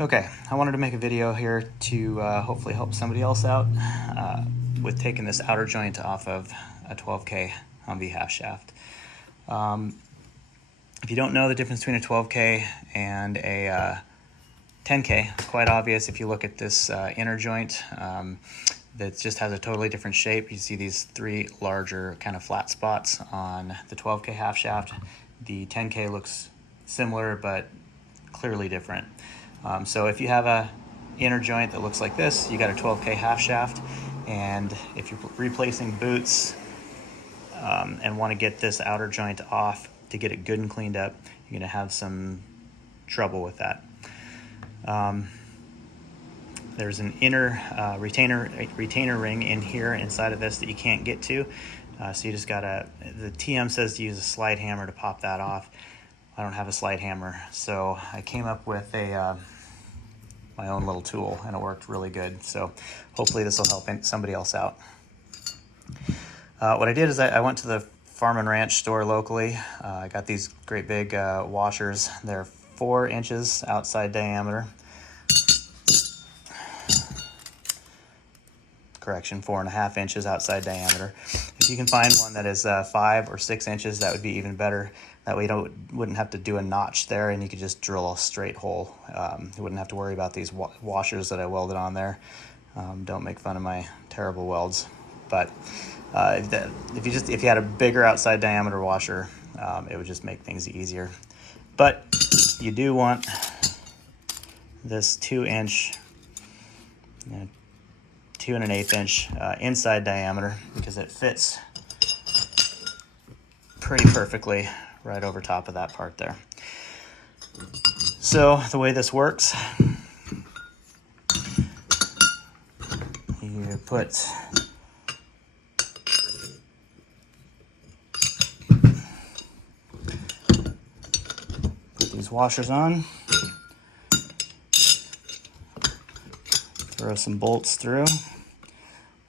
Okay, I wanted to make a video here to hopefully help somebody else out with taking this outer joint off of a 12K Humvee half shaft. If you don't know the difference between a 12K and a 10K, it's quite obvious if you look at this inner joint that just has a totally different shape. You see these three larger kind of flat spots on the 12K half shaft. The 10K looks similar but clearly different. So if you have a inner joint that looks like this, you got a 12K half shaft, and if you're replacing boots and want to get this outer joint off to get it good and cleaned up, you're going to have some trouble with that. There's an inner retainer ring in here inside of this that you can't get to, so you just gotta, the TM says to use a slide hammer to pop that off. I don't have a slide hammer, so I came up with a my own little tool, and it worked really good. So hopefully this will help somebody else out. What I did is I went to the farm and ranch store locally. I got these great big washers. They're 4 inches outside diameter. Correction, 4.5 inches outside diameter. If you can find one that is 5 or 6 inches, that would be even better. That way you wouldn't have to do a notch there, and you could just drill a straight hole. You wouldn't have to worry about these washers that I welded on there. Don't make fun of my terrible welds. But if you had a bigger outside diameter washer, it would just make things easier. But you do want this 2-inch, 2 1/8 inch inside diameter, because it fits pretty perfectly right over top of that part there. So the way this works, you put these washers on, throw some bolts through,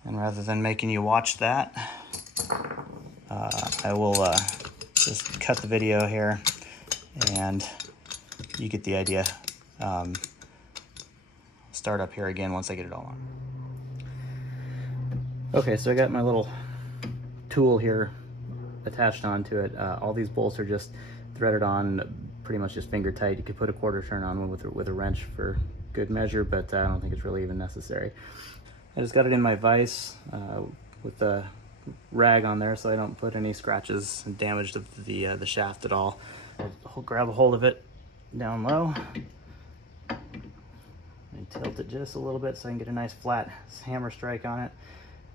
and rather than making you watch that, I will just cut the video here, and you get the idea. Start up here again once I get it all on. Okay, so I got my little tool here attached onto it. All these bolts are just threaded on, pretty much just finger tight. You could put a 1/4 turn on one with a wrench for good measure, but I don't think it's really even necessary. I just got it in my vise with the rag on there so I don't put any scratches and damage to the shaft at all. I'll grab a hold of it down low and tilt it just a little bit so I can get a nice flat hammer strike on it.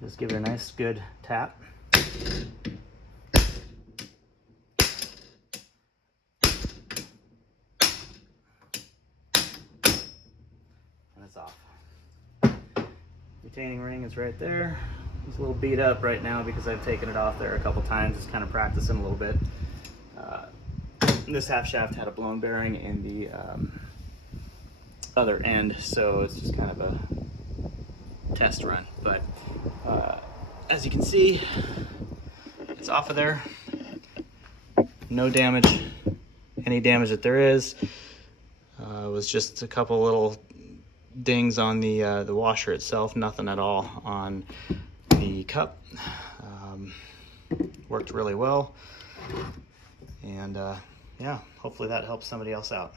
Just give it a nice good tap. And it's off. Retaining ring is right there. It's a little beat up right now because I've taken it off there a couple times, just kind of practicing a little bit. This half shaft had a blown bearing in the other end, so it's just kind of a test run. But as you can see, it's off of there. No damage. Any damage that there is was just a couple little dings on the washer itself, nothing at all on the cup. Worked really well, and yeah, hopefully that helps somebody else out.